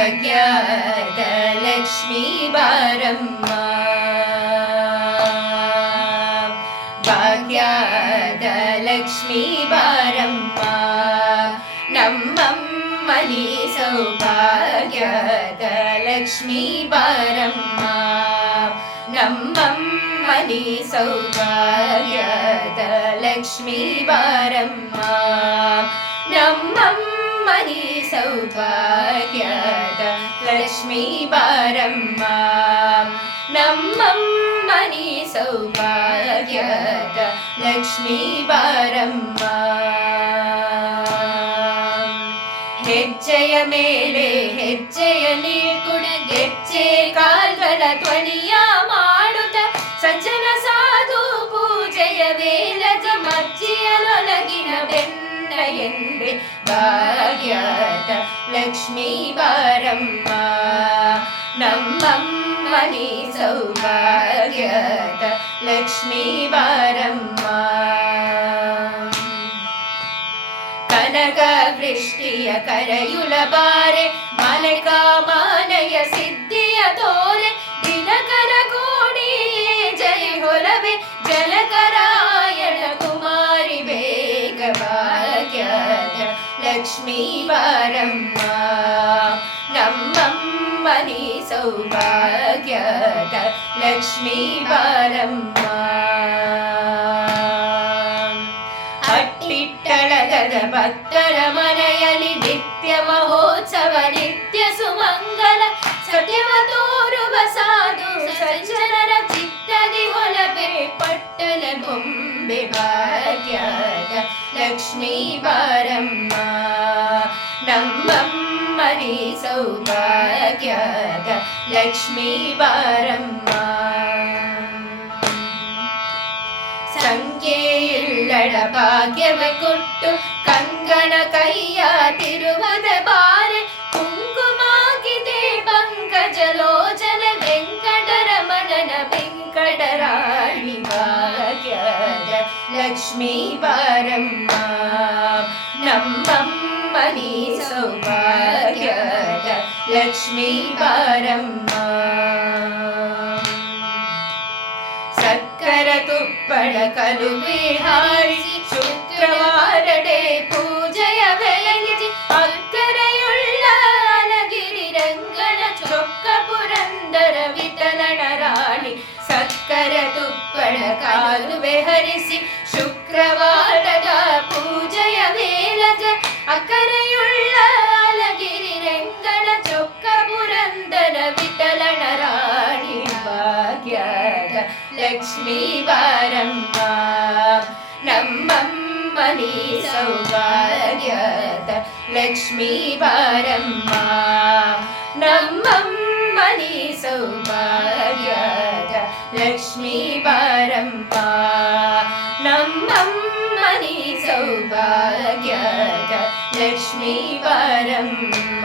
ಭಾಗ್ಯದ ಲಕ್ಷ್ಮೀ ಬಾರಮ್ಮ, ಭಾಗ್ಯದ ಲಕ್ಷ್ಮೀ ಬಾರಮ್ಮ, ನಮ್ಮಮ್ಮನಿ ಸೌಭಾಗ್ಯದ ಲಕ್ಷ್ಮೀ ಬಾರಮ್ಮ, ನಮ್ಮಮ್ಮನಿ ಸೌಭಾಗ್ಯದ ಲಕ್ಷ್ಮೀ ಬಾರಮ್ಮ, ನಮ್ಮಮ್ಮನಿ ಸೌಭಾಗ್ಯದ ಲಕ್ಷ್ಮೀ ಬಾರಮ್ಮ, ನಮ್ಮಮ್ಮನಿ ಸೌಭಾಗ್ಯದ ಲಕ್ಷ್ಮೀ ಬಾರಮ್ಮ. ಹೆಜ್ಜೆಯ ಮೇಲೆ ಹೆಜ್ಜೆಯ ನೀರ್ಕುಡ ಗೆಜ್ಜೆ ಕಾಲ್ಗಳ ಧ್ವನಿಯ ಮಾಡುತ್ತ ಸಜ್ಜನ ಸಾಧು ಪೂಜೆಯ ವೇಲಜ ಮಜ್ಜಿಯಲೊಳಗಿನ ಬೆನ್ನ ಎಂದೆ ಭಾಗ್ಯದ ಲಕ್ಷ್ಮೀ ಬಾರಮ್ಮ, ನಮ್ಮಮ್ಮನಿ ಸೌಭಾಗ್ಯದ ಲಕ್ಷ್ಮೀ ಬಾರಮ್ಮ. ಕನಕ ವೃಷ್ಟಿಯ ಕರೆಯುಲ ಬಾರೆ ಮಲಕ ಮಾನಯ ಸಿದ್ಧಿಯ ತೋರೆ ದಿನಕರ ಕೋಡಿಯೇ ಜಯ ಹೊಲವೆ ಜಲಕರಾಯಣ ಕುಮಾರಿ ಬೇಗ ಭಾಗ್ಯದ ಲಕ್ಷ್ಮೀ ಬಾರಮ್ಮ, ನಮ್ಮಮ್ಮನಿ ಸೌಭಾಗ್ಯದ ಲಕ್ಷ್ಮೀ ಬಾರಮ್ಮ. ಹಟ್ಟಿಟ್ಟಳಗದ ಭಕ್ತರ ಮನೆಯಲ್ಲಿ ನಿತ್ಯ ಮಹೋತ್ಸವ ನಿತ್ಯ ಸುಮಂಗಲ ಸತ್ಯವ ತೋರುವ ಸಾಧು ಸಜ್ಜನರ ಚಿತ್ತದಿ ಹೊಲಬೆ ಪಟ್ಟಣ ಬೊಂಬೆ ಭಾಗ್ಯದ ಲಕ್ಷ್ಮೀ ಬಾರಮ್ಮ, ನಮ್ಮಮ್ಮನಿ ಸೌಭಾಗ್ಯದ ಲಕ್ಷ್ಮೀ ಬಾರಮ್ಮ. ಸಂಖ್ಯೆಯಿಲ್ಲದ ಭಾಗ್ಯವ ಕೊಟ್ಟು ಕಂಗಣ ಕೈಯ ತಿರುವದ ಬಾರೆ ಕುಂಕುಮಾಗಿದೆ ಪಂಕಜಲೋಚನ ವೆಂಕಟರಮಣನ ವೆಂಕಟರಾಣಿ ಭಾಗ್ಯದ ಲಕ್ಷ್ಮೀ ಬಾರಮ್ಮ, ನಮ್ಮಮ್ಮನಿ ಸೌಭಾಗ್ಯದ ಲಕ್ಷ್ಮೀ ಬಾರಮ್ಮ. ಸಕ್ಕರ ತುಪ್ಪಳ ಕಲುವೆ ಹಾರಿಸಿ ಶುಕ್ರವಾರಡೆ ಪೂಜೆಯ ಬೆಳಗಿಸಿ ಅಕ್ಕರೆಯುಳ್ಳ ಅಲಗಿರಿ ರಂಗನ ಚೊಕ್ಕ ಪುರಂದರ ವಿಠಲನ ರಾಣಿ ಸಕ್ಕರ ತುಪ್ಪಳ ಕಾಲುವೆ ಹರಿಸಿ ಶುಕ್ರವಾರದ ಪೂಜೆಯ ವೇಲಜ ಅಕ್ಕರೆಯುಳ್ಳ ಅಲಗಿರಿ ರಂಗನ ಚೊಕ್ಕ ಪುರಂದರ ವಿಠಲನ ರಾಣಿ ಭಾಗ್ಯದ ಲಕ್ಷ್ಮೀ ಬಾರಮ್ಮ, ನಮ್ಮಮ್ಮನಿ ಸೌಭಾಗ್ಯದ ಲಕ್ಷ್ಮೀ ಬಾರಮ್ಮ, ನಮ್ಮಮ್ಮನಿ ಸೌಭಾಗ್ಯದ ಲಕ್ಷ್ಮೀ ಬಾರಮ್ಮ, ನಮ್ಮಮ್ಮನಿ ಸೌಭಾಗ್ಯದ ಲಕ್ಷ್ಮೀ ಬಾರಮ್ಮ.